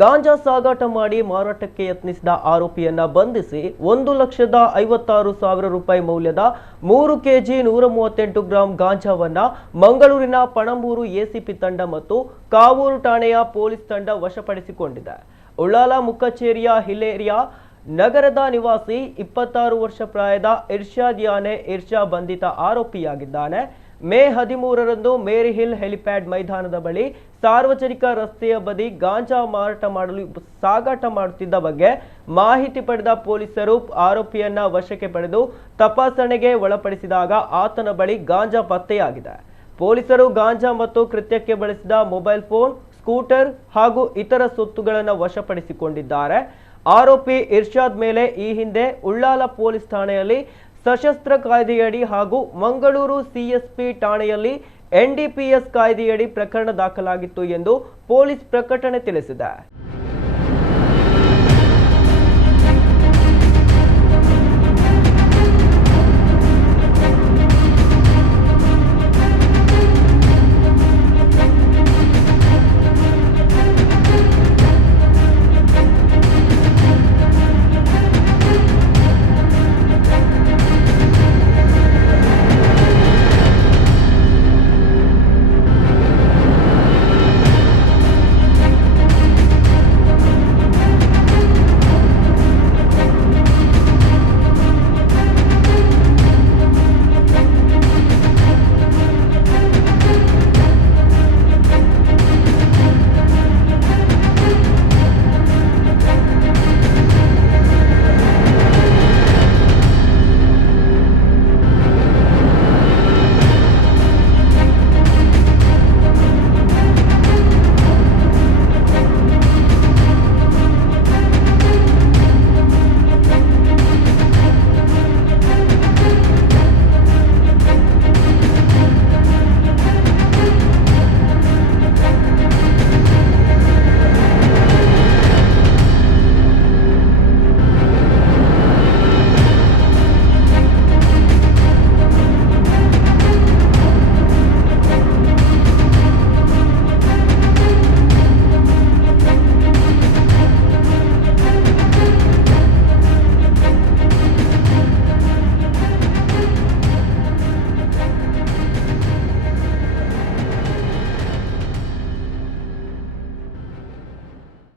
ಗಾಂಜಾ ಸಾಗಾಟ ಮಾಡಿ ಮಾರಾಟಕ್ಕೆ ಯತ್ನಿಸಿದ ಆರೋಪಿಯನ್ನ ಬಂಧಿಸಿ 1,56,000 ರೂಪಾಯಿ ಮೌಲ್ಯದ 3 ಕೆಜಿ 138 ಗ್ರಾಂ ಗಾಂಜಾವನ್ನ ಮಂಗಳೂರಿನ ಪಣಂಬೂರು ಎಸಿಪಿ ತಂಡ ಮತ್ತು ಕಾವೂರು ಠಾಣೆಯ ಪೊಲೀಸ್ ತಂಡ ವಶಪಡಿಸಿಕೊಂಡಿದೆ. ಉಳ್ಳಾಲ ಮುಕ್ಕಚೇರಿಯ ಹಿಲೇರಿಯಾ ನಗರದ ನಿವಾಸಿ 26 ವರ್ಷ ಪ್ರಾಯದ ಇರ್ಷಾದ್ ಯಾನೆ ಇರ್ಷಾ ಬಂಧಿತ ಆರೋಪಿಯಾಗಿದ್ದಾನೆ. ಮೇ 13ರಂದು ಮೇರಿ ಹಿಲ್ ಹೆಲಿಪ್ಯಾಡ್ ಮೈದಾನದ ಬಳಿ ಸಾರ್ವಜನಿಕ ರಸ್ತೆಯ ಬದಿ ಗಾಂಜಾ ಮಾರಾಟ ಮಾಡಲು ಸಾಗಾಟ ಮಾಡುತ್ತಿದ್ದ ಬಗ್ಗೆ ಮಾಹಿತಿ ಪಡೆದ ಪೊಲೀಸರು ಆರೋಪಿಯನ್ನ ವಶಕ್ಕೆ ಪಡೆದು ತಪಾಸಣೆಗೆ ಒಳಪಡಿಸಿದಾಗ ಆತನ ಬಳಿ ಗಾಂಜಾ ಪತ್ತೆಯಾಗಿದೆ. ಪೊಲೀಸರು ಗಾಂಜಾ ಮತ್ತು ಕೃತ್ಯಕ್ಕೆ ಬಳಸಿದ ಮೊಬೈಲ್ ಫೋನ್, ಸ್ಕೂಟರ್ ಹಾಗೂ ಇತರ ಸೊತ್ತುಗಳನ್ನು ವಶಪಡಿಸಿಕೊಂಡಿದ್ದಾರೆ. ಆರೋಪಿ ಇರ್ಷಾದ್ ಮೇಲೆ ಈ ಹಿಂದೆ ಉಳ್ಳಾಲ ಪೊಲೀಸ್ ಠಾಣೆಯಲ್ಲಿ ಸಶಸ್ತ್ರ ಕಾಯ್ದೆಯಡಿ ಹಾಗೂ ಮಂಗಳೂರು ಸಿಎಸ್ಪಿ ಠಾಣೆಯಲ್ಲಿ ಎನ್ಡಿಪಿಎಸ್ ಕಾಯ್ದೆಯಡಿ ಪ್ರಕರಣ ದಾಖಲಾಗಿತ್ತು ಎಂದು ಪೊಲೀಸ್ ಪ್ರಕಟಣೆ ತಿಳಿಸಿದೆ.